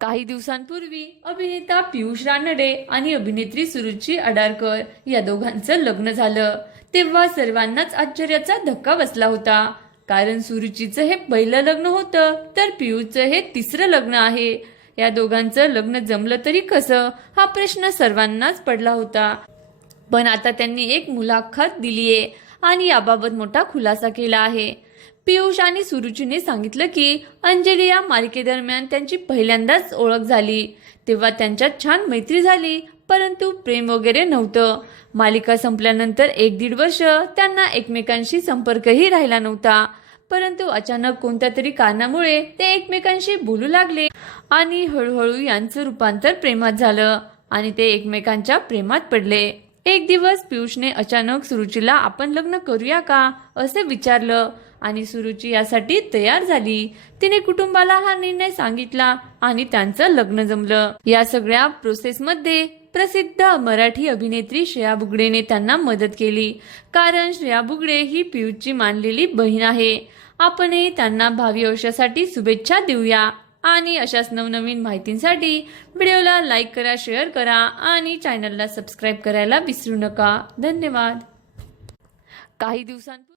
काही दिवसांपूर्वी अभिनेता पियुष रानडे आणि अभिनेत्री सुरुची अडारकर या दोघांचं लग्न झालं. तेव्हा सर्वांनाच आश्चर्याचा धक्का बसला होता. कारण सुरुचीचं हे पहिलं लग्न होतं तर पियुषचं हे तिसरं लग्न आहे. या दोघांचं लग्न जमलं तरी कसं हा प्रश्न सर्वांनाच पडला होता. पण आता त्यांनी एक मुलाखत दिलीये आणि याबाबत मोठा खुलासा केला आहे. पियुष आणि सुरुचीने सांगितलं की अंजली या मालिकेदरम्यान त्यांची पहिल्यांदाच ओळख झाली. तेव्हा त्यांच्यात छान मैत्री झाली परंतु प्रेम वगैरे नव्हतं. मालिका संपल्यानंतर एक दीड वर्ष त्यांना एकमेकांशी संपर्कही राहिला नव्हता. परंतु अचानक कोणत्या तरी कारणामुळे ते एकमेकांशी बोलू लागले आणि हळूहळू यांचं रूपांतर प्रेमात झालं आणि ते एकमेकांच्या प्रेमात पडले. एक दिवस पियुषने अचानक सुरुचीला आपण लग्न करूया का? असे विचारलं. आणि सुरुची यासाठी तयार झाली. तिने कुटुंबाला हा निर्णय सांगितला आणि त्यांचं लग्न जमलं. या सगळ्या प्रोसेसमध्ये प्रसिद्ध मराठी अभिनेत्री श्रेया बुगडेने त्यांना मदत केली. कारण श्रेया बुगडे ही पियुषची मानलेली बहीण आहे. आपणही त्यांना भावी आयुष्यासाठी शुभेच्छा देऊया. आणि अशाच नवनवीन माहितींसाठी व्हिडिओला लाईक करा शेअर करा आणि चॅनलला सबस्क्राईब करायला विसरू नका. धन्यवाद. काही दिवसांपूर्वी